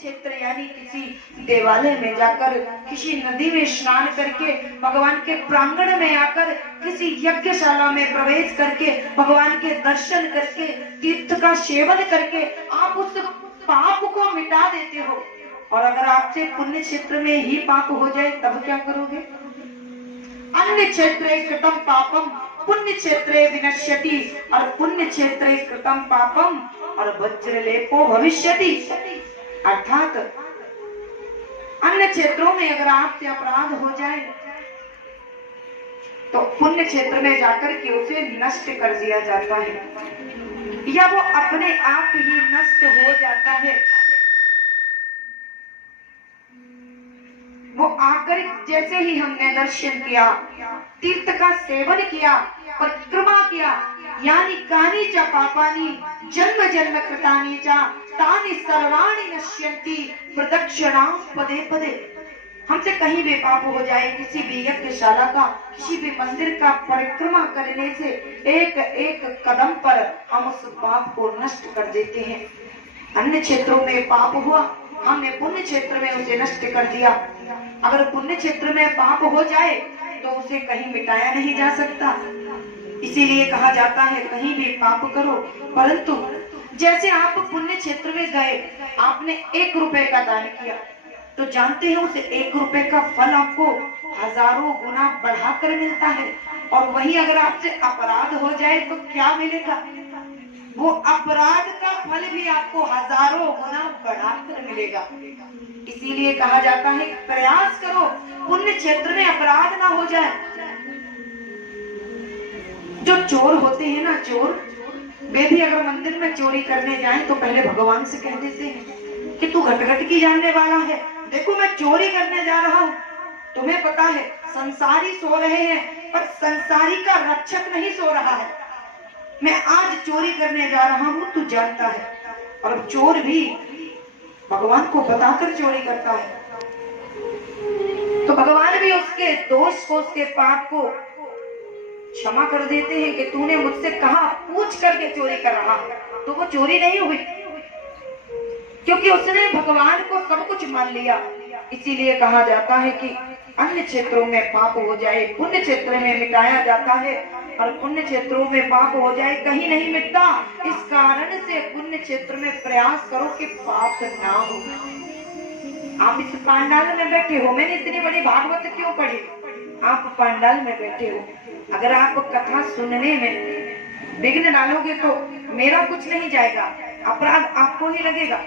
क्षेत्र यानी किसी देवालय में जाकर, किसी नदी में स्नान करके, भगवान के प्रांगण में आकर, किसी यज्ञशाला में प्रवेश करके, भगवान के दर्शन करके, तीर्थ का सेवन करके आप उस पाप को मिटा देते हो। और अगर आपसे पुण्य क्षेत्र में ही पाप हो जाए तब क्या करोगे? अन्य क्षेत्रे कृतम पापम पुण्य क्षेत्रे विनश्यति, और पुण्य क्षेत्रे कृतम पापम और वज्रलेपो भविष्यति। अर्थात अन्य क्षेत्रों में अगर आपसे अपराध हो जाए तो पुण्य क्षेत्र में जाकर के उसे नष्ट कर दिया जाता है, या वो अपने आप ही नष्ट हो जाता है। वो आकर जैसे ही हमने दर्शन किया, तीर्थ का सेवन किया, परिक्रमा किया, यानी कानि च पापानि जन्म जन्म कृतानि च तानि सर्वाणि नश्यन्ति प्रदक्षिणां पदे पदे। हमसे कहीं भी पाप हो जाए, किसी भी यज्ञशाला का, किसी भी मंदिर का परिक्रमा करने से एक एक कदम पर हम उस पाप को नष्ट कर देते हैं। अन्य क्षेत्रों में पाप हुआ, हमने पुण्य क्षेत्र में उसे नष्ट कर दिया। अगर पुण्य क्षेत्र में पाप हो जाए तो उसे कहीं मिटाया नहीं जा सकता। इसीलिए कहा जाता है कहीं भी पाप करो, परंतु जैसे आप पुण्य क्षेत्र में गए, आपने 1 रुपए का दान किया, तो जानते हैं उसे 1 रुपए का फल आपको हजारों गुना बढ़ाकर मिलता है। और वही अगर आपसे अपराध हो जाए तो क्या मिलेगा? वो अपराध का फल भी आपको हजारों गुना बढ़ाकर मिलेगा। इसीलिए कहा जाता है प्रयास करो पुण्य क्षेत्र में अपराध ना हो जाए। जो चोर होते हैं ना, चोर, वे भी अगर मंदिर में चोरी करने जाएं तो पहले भगवान से कह देते हैं कि तू घट की जानने वाला है, देखो मैं चोरी करने जा रहा हूँ। तुम्हें पता है संसारी सो रहे हैं पर संसारी का रक्षक नहीं सो रहा है। मैं आज चोरी करने जा रहा हूँ, तू जानता है। और चोर भी भगवान को बताकर चोरी करता है, तो भगवान भी उसके दोष को, उसके पाप को क्षमा कर देते हैं कि तूने मुझसे कहा पूछ करके चोरी कर रहा, तो वो चोरी नहीं हुई, क्योंकि उसने भगवान को सब कुछ मान लिया। इसीलिए कहा जाता है कि अन्य क्षेत्रों में पाप हो जाए पुण्य क्षेत्र में मिटाया जाता है, और पुण्य क्षेत्रों में पाप हो जाए कहीं नहीं मिटता। इस कारण से पुण्य क्षेत्र में प्रयास करो कि पाप ना हो। आप इस पांडाल में बैठे हो, मैंने इतनी बड़ी भागवत क्यों पढ़ी? आप पांडाल में बैठे हो, अगर आप कथा सुनने में विघ्न डालोगे तो मेरा कुछ नहीं जाएगा, अपराध आपको ही लगेगा।